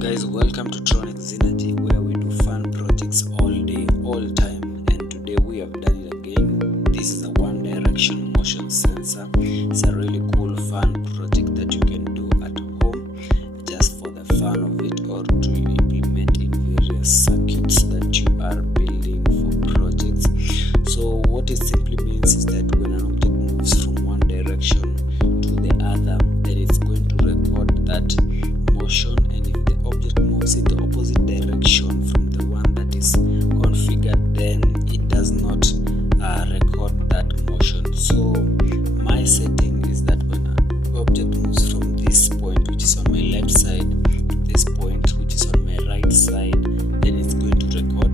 Guys, welcome to Tronic Synergy, where we do fun projects all day, all time, and today we have done it again. This is a one direction motion sensor. It's a really cool fun project that you can do at home just for the fun of it, or to implement in various circuits that you are building for projects. So what it simply means is that when an object moves from one direction to the other, then it's going to record that motion, and if the object moves in the opposite direction from the one that is configured, then it does not record that motion. So my setting is that when an object moves from this point, which is on my left side, to this point, which is on my right side, then it's going to record.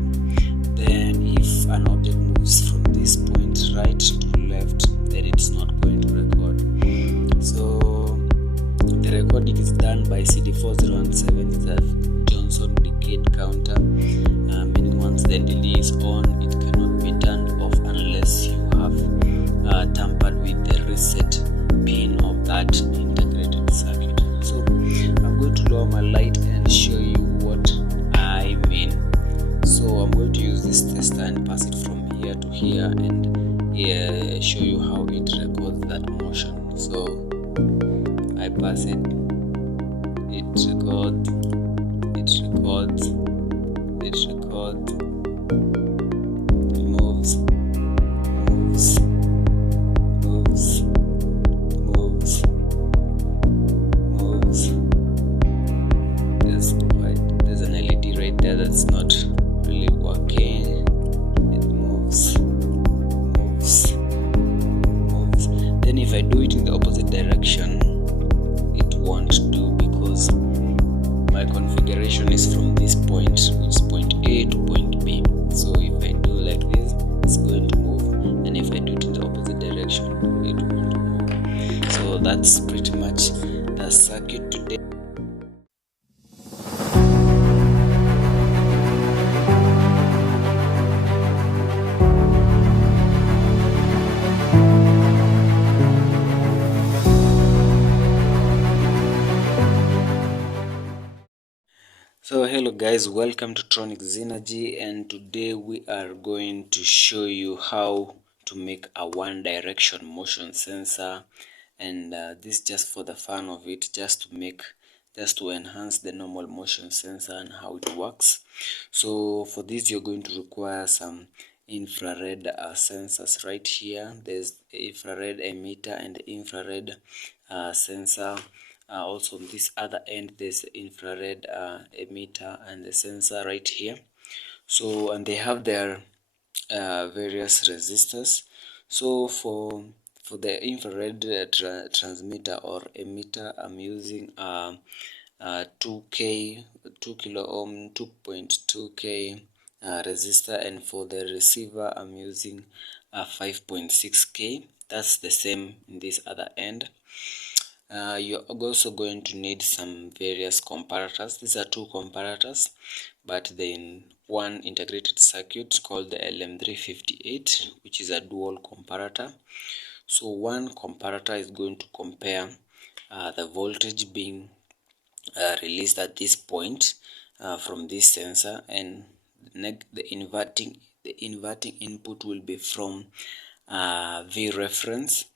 Then if an object moves from this point right to left, then it's not going to record. So the recording is done by CD4017. It's a Johnson decade counter, meaning once the delay is on, it cannot be turned off unless you have tampered with the reset pin of that integrated circuit. So I'm going to lower my light and show you what I mean. So I'm going to use this tester and pass it from here to here and show you how it records that motion. So I pass it, it records, moves. There's an LED right there that's not really working. It moves. Then if I do it in the opposite direction, it won't do, because my configuration is from this point, which is point A to point B. So if I do like this, it's going to move, and if I do it in the opposite direction, it won't move. So that's pretty much the circuit today. So hello guys, welcome to Tronic Synergy, and today we are going to show you how to make a one direction motion sensor, and this just for the fun of it, just to enhance the normal motion sensor and how it works. So for this you're going to require some infrared sensors right here. There's infrared emitter and infrared sensor. Also on this other end there's infrared emitter and the sensor right here. So and they have their various resistors. So for the infrared transmitter or emitter, I'm using 2 kilo ohm 2.2k resistor, and for the receiver I'm using 5.6k. That's the same in this other end. You're also going to need some various comparators. These are two comparators, but then one integrated circuit called the LM358, which is a dual comparator. So one comparator is going to compare the voltage being released at this point from this sensor, and the inverting input will be from V reference.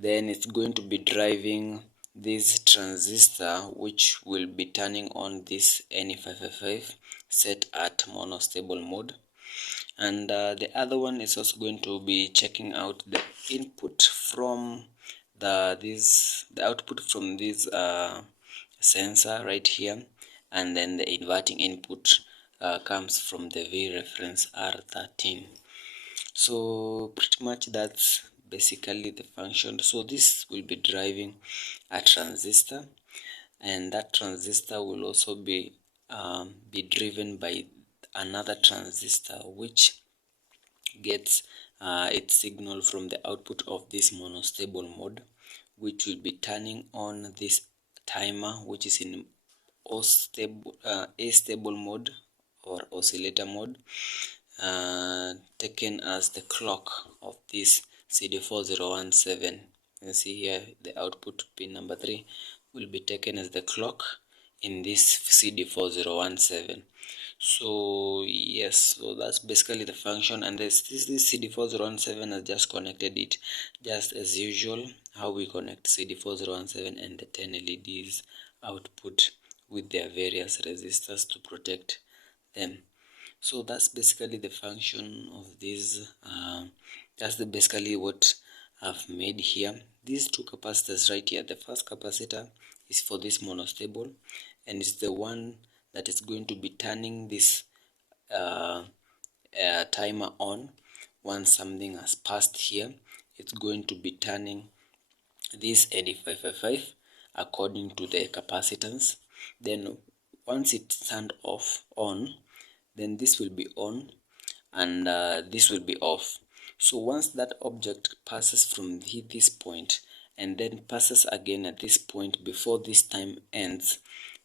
Then it's going to be driving this transistor, which will be turning on this NE555 set at monostable mode. And the other one is also going to be checking out the input from the output from this sensor right here, and then the inverting input comes from the V reference R13. So pretty much that's basically the function. So this will be driving a transistor, and that transistor will also be driven by another transistor, which gets its signal from the output of this monostable mode, which will be turning on this timer, which is in astable mode or oscillator mode, taken as the clock of this CD4017. You can see here the output pin number 3 will be taken as the clock in this CD4017. So yes, so that's basically the function, and this CD4017 has just connected it just as usual how we connect CD4017 and the 10 LEDs output with their various resistors to protect them. So that's basically the function of this. Basically what I've made here. These two capacitors right here, the first capacitor is for this monostable, and it's the one that is going to be turning this uh, timer on. Once something has passed here, it's going to be turning this NE555 according to the capacitance. Then once it's turned on, then this will be on, and this will be off. So once that object passes from this point and then passes again at this point before this time ends,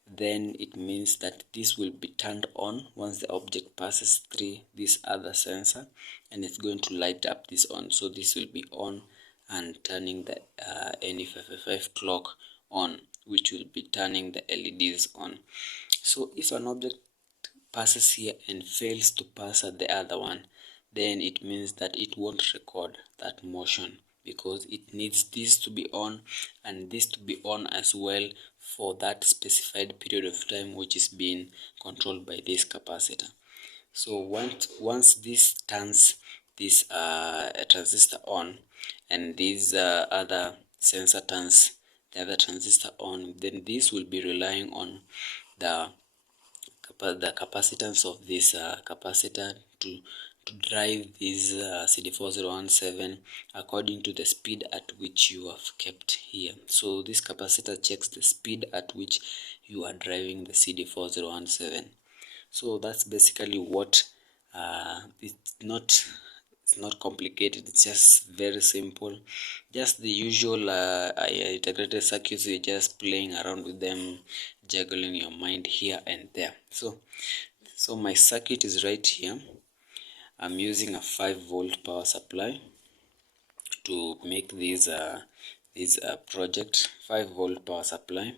then it means that this will be turned on once the object passes through this other sensor, and it's going to light up this on. So this will be on and turning the NE555 clock on, which will be turning the LEDs on. So if an object passes here and fails to pass at the other one, then it means that it won't record that motion, because it needs this to be on and this to be on as well for that specified period of time, which is being controlled by this capacitor. So once this turns this transistor on, and this other sensor turns the other transistor on, then this will be relying on the capacitance of this capacitor to drive this CD4017 according to the speed at which you have kept here. So this capacitor checks the speed at which you are driving the CD4017. So that's basically what it's not complicated, it's just very simple, just the usual integrated circuits. You're just playing around with them, juggling your mind here and there. So my circuit is right here. I'm using a 5-volt power supply to make this project. 5-volt power supply,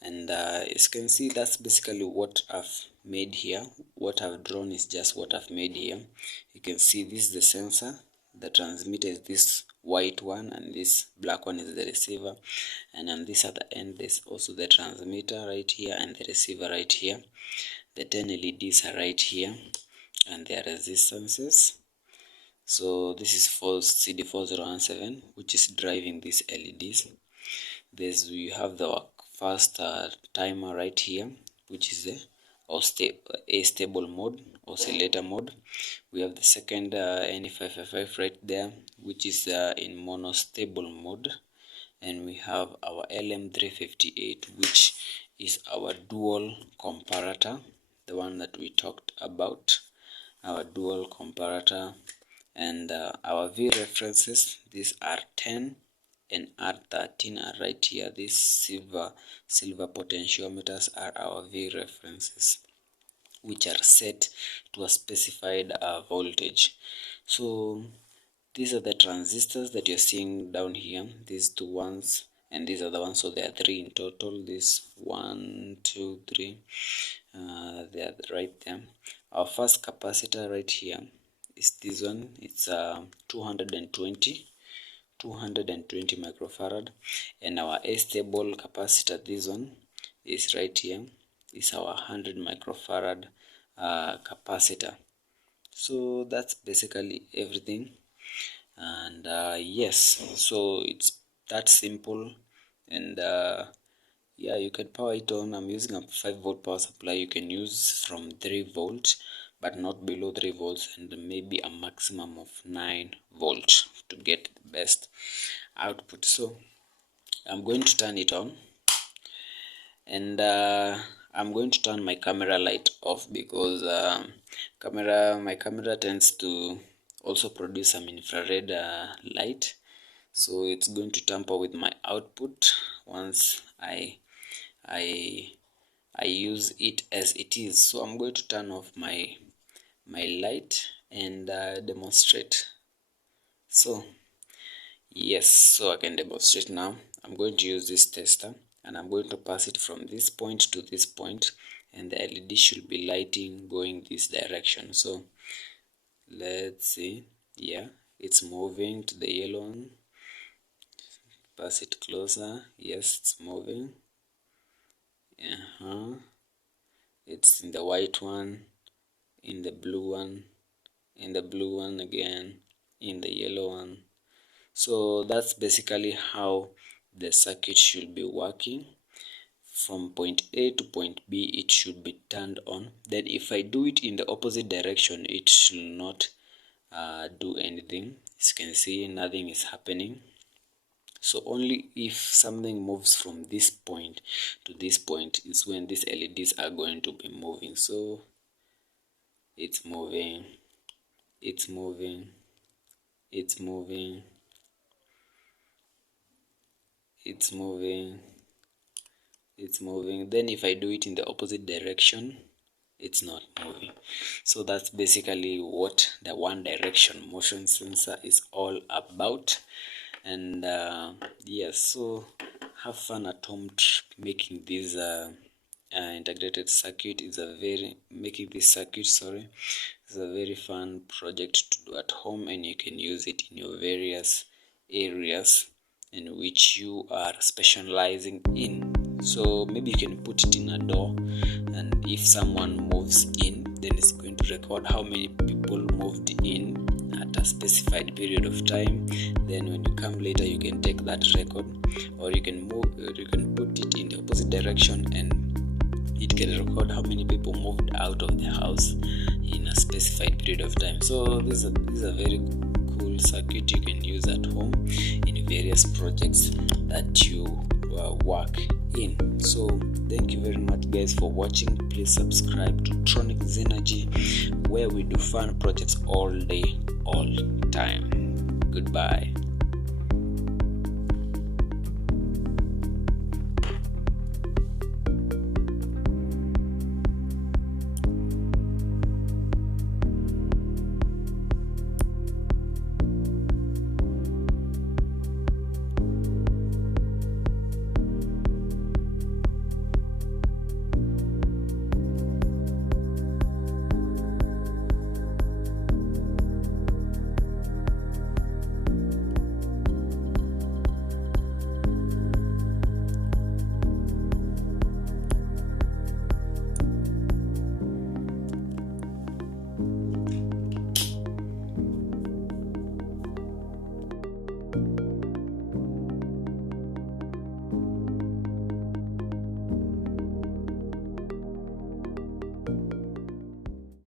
and as you can see, that's basically what I've made here. What I've drawn is just what I've made here. You can see this is the sensor, the transmitter is this white one, and this black one is the receiver, and on this other end there's also the transmitter right here and the receiver right here. The 10 LEDs are right here and their resistances. So this is for CD4017, which is driving these LEDs. We have the first timer right here, which is the stable mode, oscillator mode. We have the second NE555 right there, which is in monostable mode, and we have our LM358, which is our dual comparator, the one that we talked about, our dual comparator. And our V references, these R10 and R13 are right here. These silver potentiometers are our V references, which are set to a specified voltage. So these are the transistors that you're seeing down here, these two ones, and these are the ones. So there are 3 in total. This 1, 2, 3, they are right there. Our first capacitor right here is this one. It's 220 microfarad, and our stable capacitor, this one, is right here, is our 100 microfarad capacitor. So that's basically everything, and yes, so it's that simple. And yeah, you can power it on. I'm using a 5-volt power supply. You can use from 3 volts, but not below 3 volts, and maybe a maximum of 9 volts to get the best output. So I'm going to turn it on, and I'm going to turn my camera light off, because my camera tends to also produce some infrared light, so it's going to tamper with my output once I use it as it is. So I'm going to turn off my light and demonstrate. So yes, so I can demonstrate now. I'm going to use this tester. and I'm going to pass it from this point to this point, and the LED should be lighting going this direction. So let's see. Yeah, it's moving to the yellow one. Pass it closer. Yes, it's moving. It's in the white one, in the blue one, in the blue one again, in the yellow one. So that's basically how the circuit should be working. From point A to point B, it should be turned on. Then if I do it in the opposite direction, it should not do anything. As you can see, nothing is happening. So only if something moves from this point to this point is when these LEDs are going to be moving. So it's moving, it's moving, it's moving, it's moving, it's moving. Then if I do it in the opposite direction, it's not moving. So that's basically what the one direction motion sensor is all about. And yes, so have fun at home making this integrated circuit. Is a very very fun project to do at home, and you can use it in your various areas in which you are specializing in. So maybe you can put it in a door, and if someone moves in, then it's going to record how many people moved in at a specified period of time. Then when you come later, you can take that record, or you can put it in the opposite direction, and it can record how many people moved out of the house in a specified period of time. So this is a very cool circuit you can use at home in various projects that you work in. So thank you very much guys for watching. Please subscribe to Tronic Zenergy, where we do fun projects all day, all time. Goodbye.